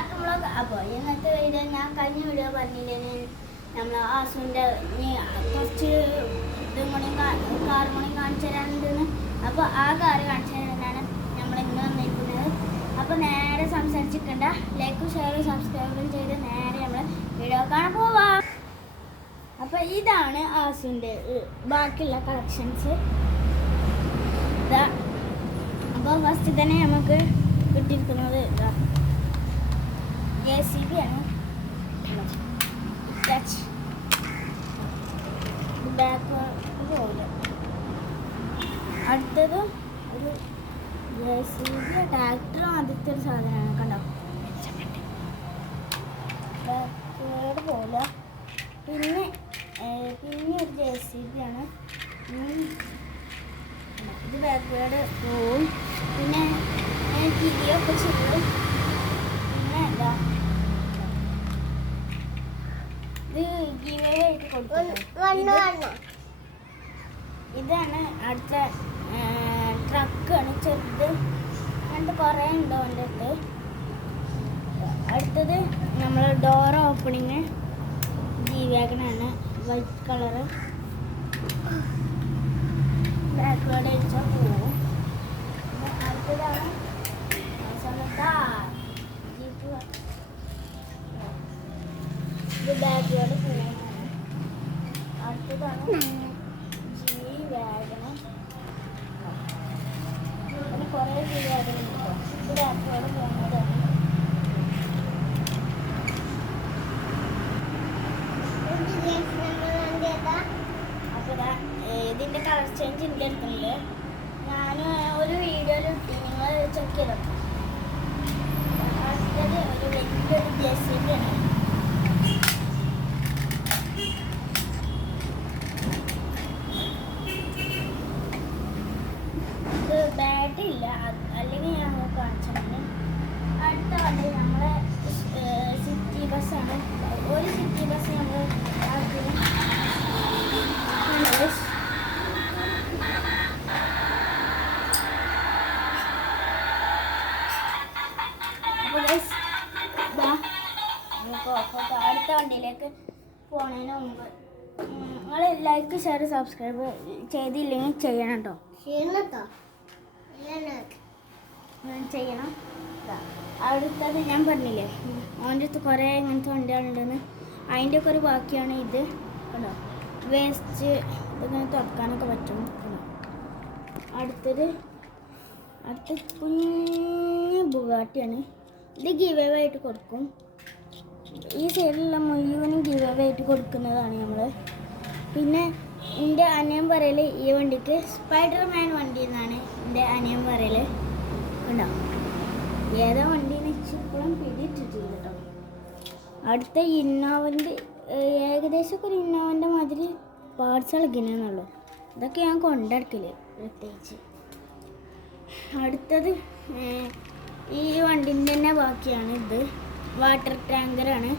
Cartoon vlog. അപ്പോൾ ഇന്നത്തെ video ഞാൻ കഴിഞ്ഞ വീഡിയോ പറഞ്ഞില്ലേ, നമ്മൾ ആസുവിൻ്റെ കുറച്ച് ഇതും കൂടി കാറും കൂടി കാണിച്ചു തരാനുണ്ടെന്ന്. അപ്പോൾ ആ കാറ് കാണിച്ചു തരാനാണ് നമ്മൾ ഇന്ന് വന്നിരിക്കുന്നത്. അപ്പോൾ നേരെ സംസാരിച്ചിട്ടുണ്ട്. ലൈക്കും ഷെയറും സബ്സ്ക്രൈബും ചെയ്ത് നേരെ നമ്മൾ വീഡിയോ കാണാൻ പോവാം. അപ്പോൾ ഇതാണ് ആസുവിൻ്റെ ബാക്കിയുള്ള കളക്ഷൻസ്. ഇതാ. അപ്പോൾ ഫസ്റ്റ് തന്നെ നമുക്ക് കിട്ടിയിരിക്കുന്നത് ഇതാ JCB ആണ്. ബാക്ക് പോലെ അടുത്തത് ഒരു JCB ട്രാക്ടർ ആദ്യത്തെ ഒരു സാധനമാണ്. കണ്ടോ, ബാക്ക് പോലെ. പിന്നെ ഒരു JCB ആണ്. ഇത് ബാക്ക് പോവും. പിന്നെ കിരിയൊക്കെ ചെയ്യും. പിന്നെ എന്താ ഇത് ഗിവ് ആയിട്ട് കൊടുക്കും. ഇതാണ് അടുത്ത ട്രക്കാണ്, ചെറുത്. അങ്ങനത്തെ കുറേ ഉണ്ടോ എൻ്റെ അടുത്ത്. അടുത്തത് നമ്മൾ door opening G-Wagon, white colour. ബാക്കിലൂടെ വെച്ചാൽ പോവും. അടുത്തതാണ് ജീപ്പ്. ഇത് ബാക്കിലൂടെ പോവുകയാണ്. അടുത്തതാണ് G-Wagon. പിന്നെ കുറേ G-Wagon ഉണ്ട്. ഇത് ബാക്കിലൂടെ പോകുന്നതാണ്. അപ്പോൾ ഇതിൻ്റെ കളർ ചേഞ്ച് എൻ്റെ അടുത്തുണ്ട്. ഞാൻ ഒരു വീഡിയോയിൽ ഇട്ട്, നിങ്ങൾ ചെക്ക് ചെയ്തോ. അടുത്തത് ഒരു വലിയൊരു JCB ആണ്. ഇത് ബാറ്ററി ഇല്ല, അല്ലെങ്കിൽ ഞാൻ കാണിച്ചാണ്. അടുത്ത വണ്ടി നമ്മളെ സിറ്റി ബസ്സാണ്. ഒരു സിറ്റി ബസ് നമ്മൾ അടുത്ത വണ്ടിയിലേക്ക് പോണതിന് മുമ്പ് നിങ്ങൾ ലൈക്ക് ഷെയർ സബ്സ്ക്രൈബ് ചെയ്തില്ലെങ്കിൽ ചെയ്യണം കേട്ടോ. ചെയ്യണം. അടുത്തത് ഞാൻ പറഞ്ഞില്ലേ, അവൻ്റെ അടുത്ത് കുറേ ഇങ്ങനത്തെ വണ്ടികളുണ്ടെന്ന്. അതിൻ്റെ ഒക്കെ ഒരു ബാക്കിയാണ് ഇത്. കേട്ടോ, വേസ്റ്റ് ഇങ്ങനെ തുറക്കാനൊക്കെ പറ്റും. അടുത്ത കുഞ്ഞ് ബുഗാട്ടിയാണ്. ഇത് ഗിവ് അവേ ആയിട്ട് കൊടുക്കും. ഈ സൈഡിലുള്ള മുഴുവനും ഗിവ് അവേ ആയിട്ട് കൊടുക്കുന്നതാണ് നമ്മൾ. പിന്നെ എൻ്റെ അനിയൻ പറയൽ ഈ വണ്ടിക്ക് സ്പൈഡർമാൻ വണ്ടി എന്നാണ് എൻ്റെ അനിയൻ പറയൽ. കണ്ടോ, ഏതാ വണ്ടിയെന്ന് ഇപ്പോഴും പിടിയിട്ടിട്ടില്ല കേട്ടോ. അടുത്ത ഇന്നോവൻ്റെ ഏകദേശം ഒരു ഇന്നോവൻ്റെ മാതിരി പാർട്സ് ഇളകിനെന്നുള്ളൂ. ഇതൊക്കെ ഞാൻ കൊണ്ടെടുക്കില്ല പ്രത്യേകിച്ച്. അടുത്തത് ഈ വണ്ടിൻ്റെ തന്നെ ബാക്കിയാണ്. ഇത് വാട്ടർ ടാങ്കറാണ്.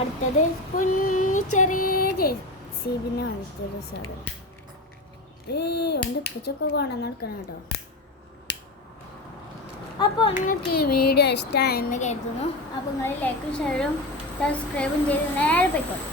അടുത്തത് കുഞ്ഞി ചെറിയ JCB വന്നിട്ടൊരു സാധനം. അവൻ്റെ ഉപ്പച്ചൊക്കെ കൊണ്ടുവന്ന് എടുക്കണം കേട്ടോ. അപ്പോൾ നിങ്ങൾക്ക് ഈ വീഡിയോ ഇഷ്ടമായെന്ന് കരുതുന്നു. അപ്പോൾ നിങ്ങൾ ലൈക്കും ഷെയറും സബ്സ്ക്രൈബും ചെയ്ത് നേരെ പോയിക്കോട്ടെ.